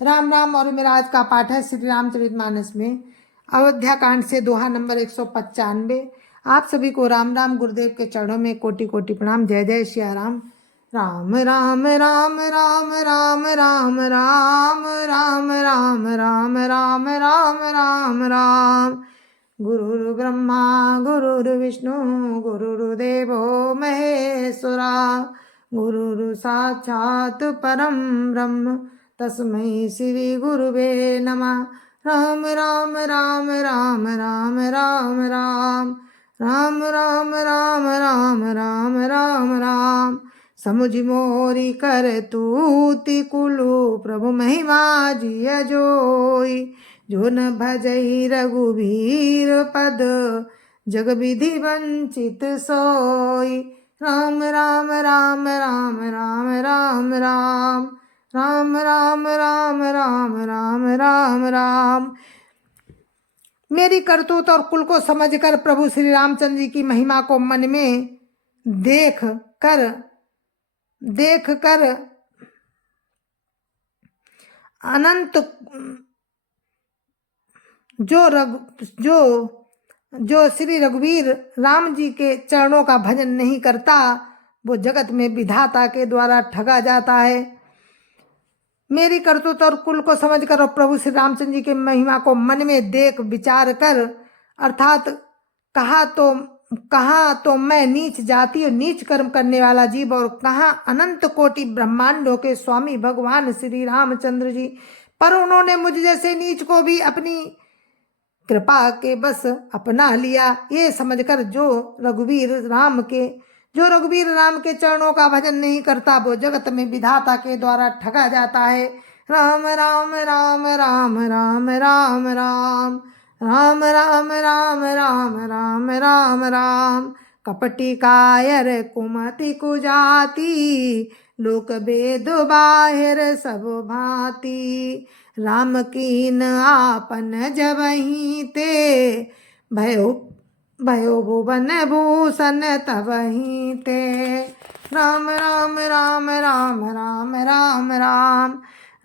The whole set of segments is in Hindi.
राम राम। और मेरा आज का पाठ है श्री रामचरितमानस में अयोध्या कांड से दोहा नंबर 195। आप सभी को राम राम। गुरुदेव के चरणों में कोटि कोटि प्रणाम। जय जय सिया राम। राम राम राम राम राम राम राम राम राम राम राम राम राम राम। गुरुर् ब्रह्मा गुरुर्विष्णु गुरुर्देवो महेश्वरा। गुरुर् साक्षात् परम ब्रह्म तस्मै श्री गुरुवे नमः। राम राम राम राम राम राम राम राम राम राम राम राम राम राम। समुझ मोरी कर तूति कुलु प्रभु महिमा जिय जोई। जो न भजई रघुवीर पद जग विधि वंचित सोई। राम राम राम राम राम राम राम राम राम राम राम राम राम राम। मेरी करतूत और कुल को समझकर प्रभु श्री रामचंद्र जी की महिमा को मन में देख कर अनंत जो श्री रघुवीर राम जी के चरणों का भजन नहीं करता वो जगत में विधाता के द्वारा ठगा जाता है। मेरी करतूत और कुल को समझकर और प्रभु श्री रामचंद्र जी के महिमा को मन में देख विचार कर, अर्थात कहाँ तो मैं नीच जाति और नीच कर्म करने वाला जीव और कहाँ अनंत कोटि ब्रह्मांडों के स्वामी भगवान श्री रामचंद्र जी, पर उन्होंने मुझ जैसे नीच को भी अपनी कृपा के बस अपना लिया। ये समझकर जो रघुवीर राम के चरणों का भजन नहीं करता वो जगत में विधाता के द्वारा ठगा जाता है। राम राम राम राम राम राम राम राम राम राम राम राम राम राम। कपटी कायर कुमति कुजाति लोक भेद बाहिर सब भांति। राम कीन आपन जबहि ते भयो भुवन भूषण तबहि ते। राम राम राम राम राम राम राम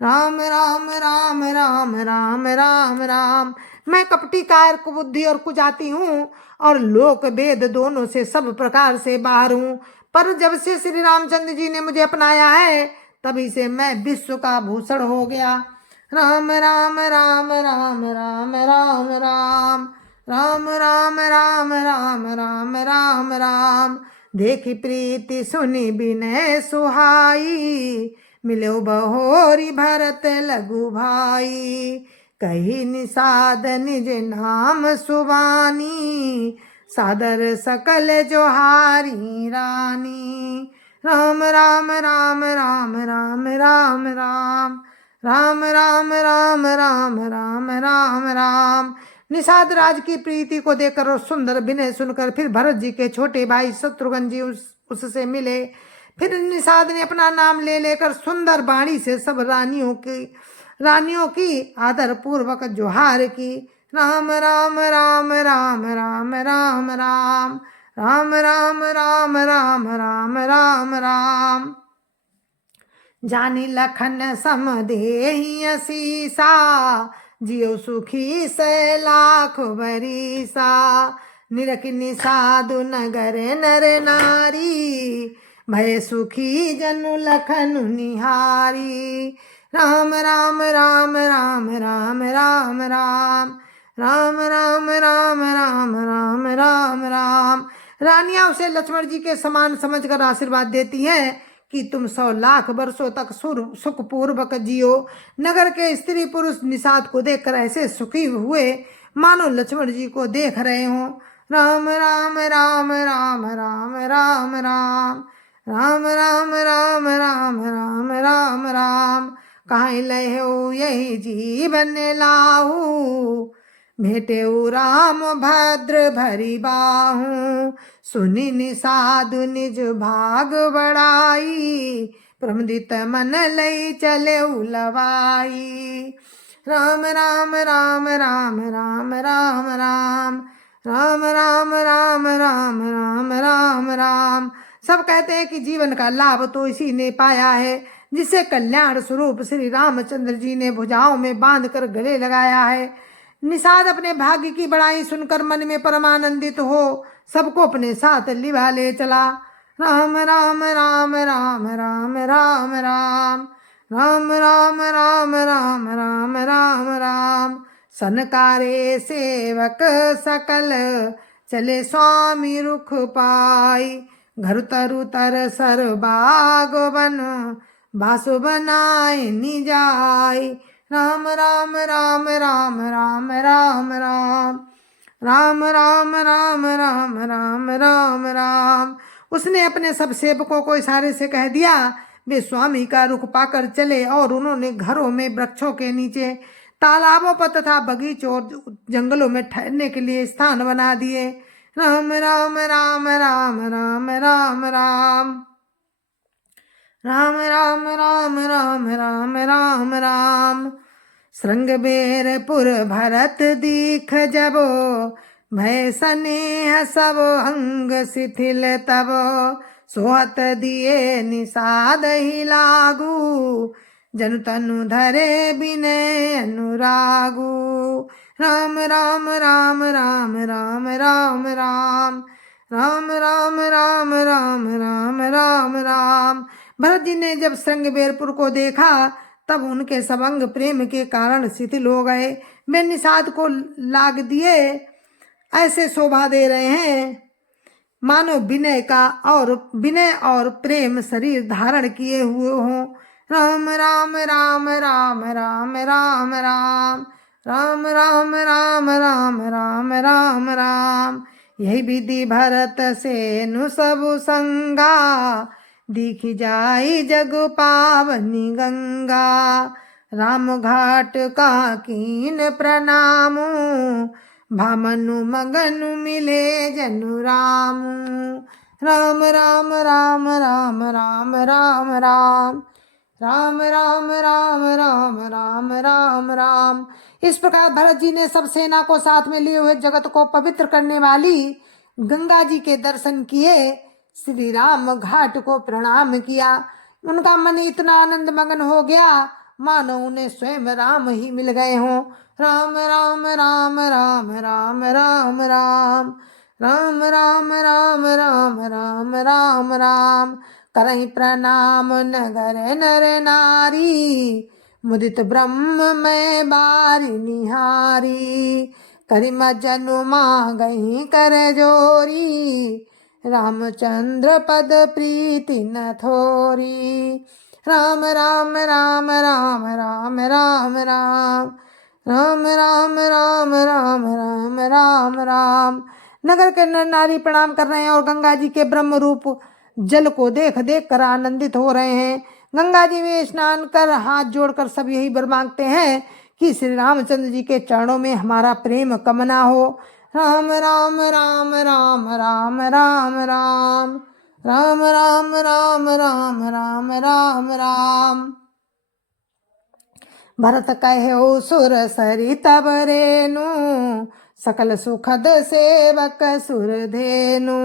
राम राम राम राम राम राम राम। मैं कपटी कायर कुबुद्धि और कुजाती हूँ और लोक वेद दोनों से सब प्रकार से बाहर हूँ, पर जब से श्री रामचंद्र जी ने मुझे अपनाया है तभी से मैं विश्व का भूषण हो गया। राम राम राम राम राम राम राम राम राम राम राम राम राम राम। देखी प्रीति सुनी विनय सुहाई मिलो बहोरी भरत लघु भाई। कही निषाद निज नाम सुबानी सादर सकल जोहारी रानी। राम राम राम राम राम राम राम राम राम राम राम राम राम राम। निषाद राज की प्रीति को देखकर और सुंदर विनय सुनकर फिर भरत जी के छोटे भाई शत्रुघ्न जी उससे मिले। फिर निषाद ने अपना नाम ले लेकर सुंदर वाणी से सब रानियों की आदर पूर्वक जोहार की। राम राम राम राम राम राम राम राम राम राम राम राम राम राम। जानी लखन समदेहि असीसा जियो सुखी से लाख बरीसा। निरख निषादु नगर नर नारी भय सुखी जनु लखन निहारी। राम राम राम राम राम राम राम राम राम राम राम राम राम राम। रानियां उसे लक्ष्मण जी के समान समझकर आशीर्वाद देती हैं कि तुम 100 लाख वर्षों तक सुख पूर्वक जियो। नगर के स्त्री पुरुष निषाद को देखकर ऐसे सुखी हुए मानो लक्ष्मण जी को देख रहे हो। राम राम राम राम राम राम राम राम राम राम राम राम राम राम। कहाँ लहो यही जीवन लाहू भेटे राम भद्र भरी बाहू। सुनी निषादु निज भाग बड़ाई प्रमदित मन लई चले उलवाई। राम राम राम राम राम राम राम राम राम राम राम राम राम राम। सब कहते हैं कि जीवन का लाभ तो इसी ने पाया है, जिसे कल्याण स्वरूप श्री रामचंद्र जी ने भुजाओं में बांध कर गले लगाया है। निषाद अपने भाग्य की बड़ाई सुनकर मन में परमानंदित हो सबको अपने साथ लिवा ले चला। राम राम राम राम राम राम राम राम राम राम राम राम राम राम। सनकारे सेवक सकल चले स्वामी रुख पाई। घर तरु तर सर बाग बन बासु बनाए निजाई। राम राम राम राम राम राम राम राम राम राम राम राम राम राम। उसने अपने सब सेवकों को इशारे से कह दिया। वे स्वामी का रुख पाकर चले और उन्होंने घरों में, वृक्षों के नीचे, तालाबों पर तथा बगीचों और जंगलों में ठहरने के लिए स्थान बना दिए। राम राम राम राम राम राम राम राम राम राम राम राम राम राम। श्रृंगबेरपुर भरत दीख जबो भय स्नेह सब अंग शिथिल तब। सोहत दिए निषाद ही लागू जनु तनु धरे बिनय अनुरागू। राम राम राम राम राम राम राम राम राम राम राम राम राम राम। भरत जी ने जब श्रृंगबेरपुर को देखा तब उनके सब अंग प्रेम के कारण शिथिल हो गए। वे निषाद को लाग दिए ऐसे शोभा दे रहे हैं मानो विनय और प्रेम शरीर धारण किए हुए हों। राम राम राम राम राम राम राम राम राम राम राम राम राम राम। यही विधि भरत से नु सब संगा दिखी जाई जग पावनी गंगा। राम घाट का कीन प्रणामु भामनु मगनु मिले जनु रामु। राम राम राम राम राम राम राम राम राम राम राम राम राम राम। इस प्रकार भरत जी ने सब सेना को साथ में लिए हुए जगत को पवित्र करने वाली गंगा जी के दर्शन किए। श्री राम घाट को प्रणाम किया। उनका मन इतना आनंद मगन हो गया मानो उन्हें स्वयं राम ही मिल गए हों। राम राम राम राम राम राम राम राम राम राम राम राम राम राम। करहि प्रणाम नगर नर नारी मुदित ब्रह्म में बारी निहारी। करिम जनु मांगहि कर जोरी रामचंद्र पद प्रीति न थोरी। राम राम राम राम राम राम राम राम राम राम राम राम राम राम। नगर के नर नारी प्रणाम कर रहे हैं और गंगा जी के ब्रह्म रूप जल को देख देख कर आनंदित हो रहे हैं। गंगा जी में स्नान कर हाथ जोड़कर सब यही वर मांगते हैं कि श्री रामचंद्र जी के चरणों में हमारा प्रेम कमना हो। राम राम राम राम राम राम राम राम राम राम राम राम राम राम। भरत कहो सुर सरी तब रेनु सकल सुखद सेवक सुर धेनु।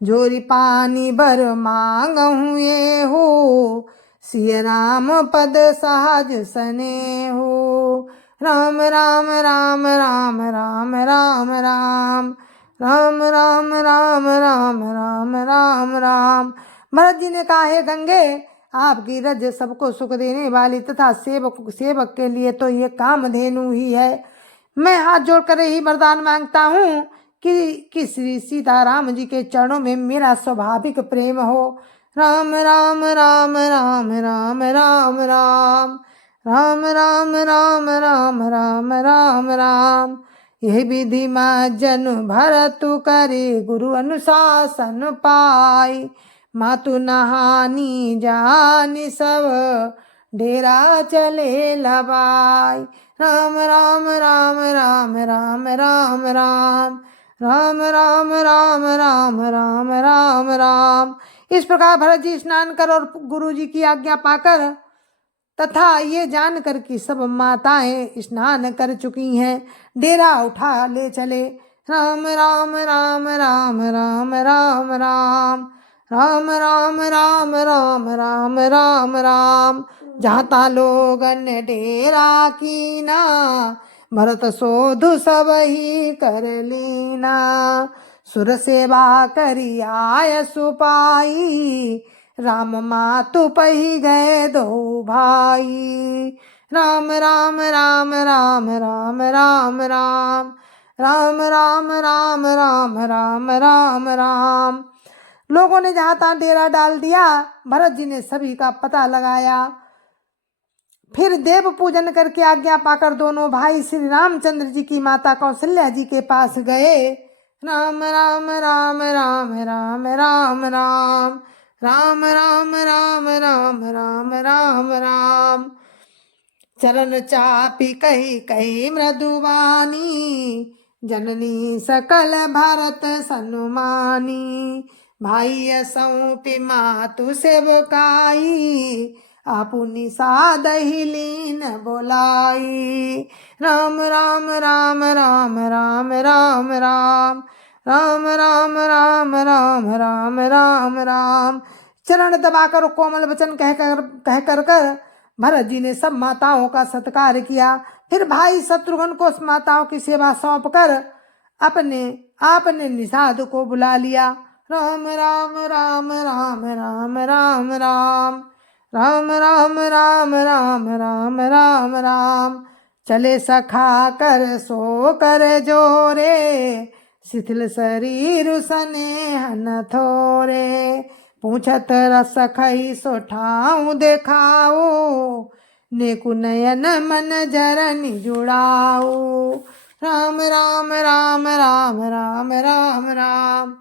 जोरी पानी बर मांगहु ये हो सिय राम पद सहज सने हो। राम राम राम राम राम राम राम राम राम राम राम राम राम राम। भरत जी ने कहा, हे गंगे, आपकी रज सबको सुख देने वाली तथा सेवक के लिए तो ये कामधेनु ही है। मैं हाथ जोड़कर यही वरदान मांगता हूँ कि श्री सीताराम जी के चरणों में मेरा स्वाभाविक प्रेम हो। राम राम राम राम राम राम राम राम राम राम राम राम राम राम। यह विधि माँ जनु भरतु करे गुरु अनुशासन पाई। मातु नहानी जानी सब डेरा चले लबाई। राम राम राम राम राम राम राम राम राम राम राम राम राम राम। इस प्रकार भरत जी स्नान कर और गुरु जी की आज्ञा पाकर तथा ये जानकर कि सब माताएं स्नान कर चुकी हैं डेरा उठा ले चले। राम राम राम राम राम राम राम राम राम राम राम राम राम राम। जाता लोगन डेरा कीना, भरत सोधु सब ही कर लीना। सुर सेवा करी आय सुपाई, राम मातु पही गए दो भाई। राम राम राम राम राम राम राम राम राम राम राम राम राम राम। लोगों ने जहां तहां डेरा डाल दिया। भरत जी ने सभी का पता लगाया। फिर देव पूजन करके आज्ञा पाकर दोनों भाई श्री रामचंद्र जी की माता कौशल्या जी के पास गए। राम राम राम राम राम राम राम राम राम राम राम राम राम राम। चरण चापी कही कही मृदुवानी, जननी सकल भरत सनुमानी। भाई सौंपी मातु सेवकाई, आपुनि सादहि लीन बोलाई। राम राम राम राम राम राम राम राम राम राम राम राम राम राम। चरण दबाकर कोमल वचन कह कर भरत जी ने सब माताओं का सत्कार किया। फिर भाई शत्रुघ्न को उस माताओं की सेवा सौंप कर आपने निषाद को बुला लिया। राम राम राम राम राम राम राम राम राम राम राम राम राम राम। चले सखा कर सो कर जोरे, शिथिल शरीर स्नेह न थोरे। पूछत रस खई सो ठाऊं देखाओ, नेकु नयन मन जरनि जुड़ाओ। राम राम राम राम राम राम राम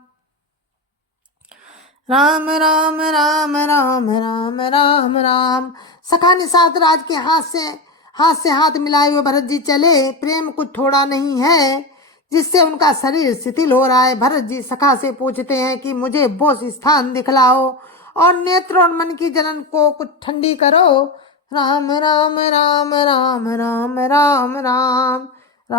राम राम राम राम राम राम राम। सखा निषाद राज के हाथ से हाथ मिलाए हुए भरत जी चले। प्रेम कुछ थोड़ा नहीं है जिससे उनका शरीर शिथिल हो रहा है। भरत जी सखा से पूछते हैं कि मुझे वो स्थान दिखलाओ और नेत्र और मन की जलन को कुछ ठंडी करो। राम राम राम राम राम राम राम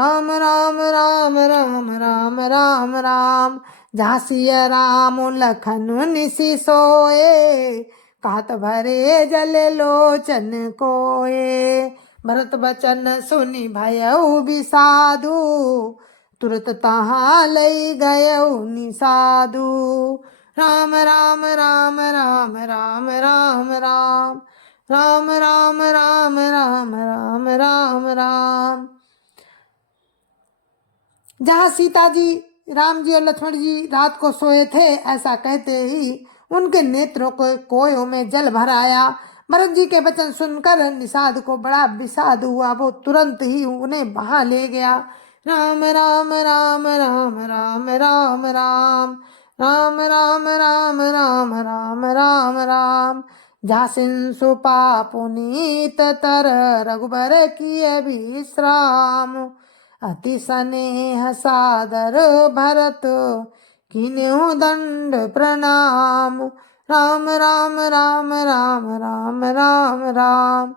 राम राम राम राम राम राम राम। जहाँ सिया राम लखन निसि सोए, कहत भरे जल लोचन कोए। भरत बचन सुनि भयउ बिसाधु, तुरत तहाँ लई गयउ निषादु। राम राम राम राम राम राम राम राम राम राम राम राम राम राम। जहाँ सीता जी, राम जी और लक्ष्मण जी रात को सोए थे, ऐसा कहते ही उनके नेत्रों को कोयों में जल भर आया। भरत जी के वचन सुनकर निषाद को बड़ा विषाद हुआ। वो तुरंत ही उन्हें बहा ले गया। राम राम राम राम राम राम राम राम राम राम राम राम राम राम। जासिन सुपा पुनीत तर, रघुबर किए विश्राम। अति स्नेह सादर भरत, किन्हु दंड प्रणाम। राम राम राम राम राम राम राम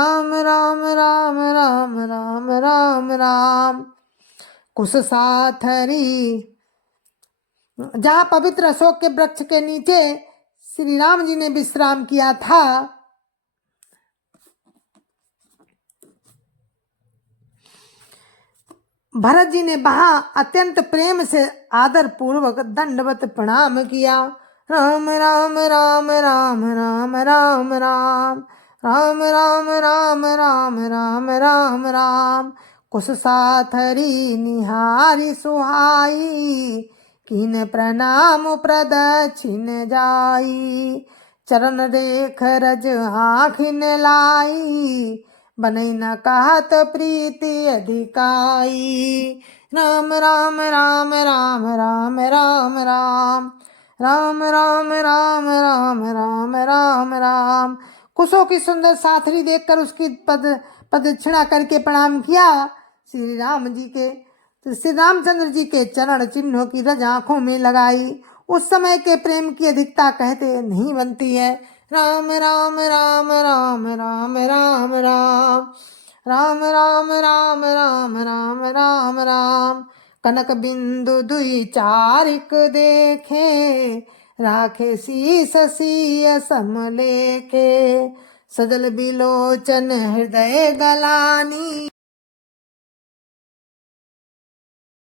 राम राम राम राम राम राम राम। कुश साथरी, जहाँ पवित्र अशोक के वृक्ष के नीचे श्री राम जी ने विश्राम किया था, भरत जी ने वहां अत्यंत प्रेम से आदर पूर्वक दंडवत प्रणाम किया। राम राम राम राम राम राम राम राम राम राम राम राम राम राम। कुश साथरी निहारी सुहाई, किन प्रणाम प्रदक्षिण जाई। चरण रेख रज आँखिन लाई, बनई न कहत प्रीति अधिकाई। राम राम राम राम राम राम राम राम राम राम राम राम राम राम। कुशों की सुंदर साथरी देखकर उसकी प्रदक्षिणा करके प्रणाम किया। श्री रामचंद्र जी के चरण चिन्हों की रज आंखों में लगाई। उस समय के प्रेम की अधिकता कहते नहीं बनती है। राम राम राम राम राम राम राम राम राम राम राम राम राम राम। कनक बिंदु दुई चारिक देखे, राखे शीस सिय सम लेके सजल बिलोचन हृदय गलानी।